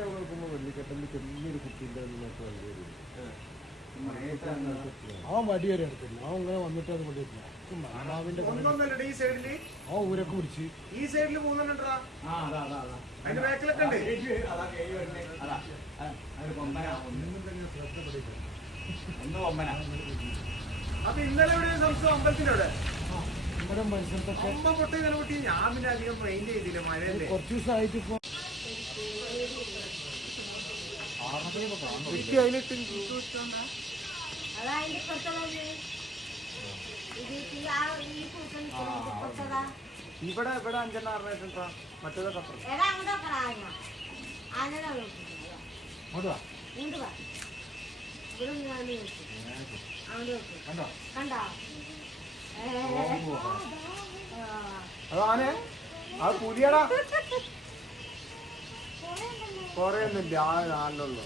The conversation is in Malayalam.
ഞാൻ നോക്കുമ്പോൾ വെള്ളിക്കെട്ടലിൽ ചെറിയൊരു കുട്ടിൻ്റെ വണ്ടി വരും. അവൻ വടി വരെ എടുത്തില്ല. അവൻ ഇങ്ങനെ വന്നിട്ട് അത് കൊണ്ടിരുന്നു. അവൻ ഊരൊക്കെ പിടിച്ച് ഈ സൈഡിൽ മൂന്നെണ്ണ അതിന്റെ ബാക്കിലൊക്കെ ഉണ്ട്. അപ്പൊ ഇന്നലെ എവിടെ സംശയം? അമ്പലത്തിന്റെ അവിടെ നമ്മുടെ മത്സരത്തൊക്കെ അമ്മ പൊട്ടി ഇന്നലെ പൊട്ടി. ഞാൻ പിന്നെ അധികം മൈൻഡ് ചെയ്തില്ല. മഴയല്ലേ കുറച്ച് ദിവസമായിട്ട് ഇപ്പൊ അതിലിട്ട് ഇവിടെ ഇവിടെ 5 പറഞ്ഞിട്ടാ മറ്റേതൊക്കെ അതാനെ അത് പുലിയടാ. കൊറേയൊന്നുമില്ല, ആ നാലിലുള്ളൂ.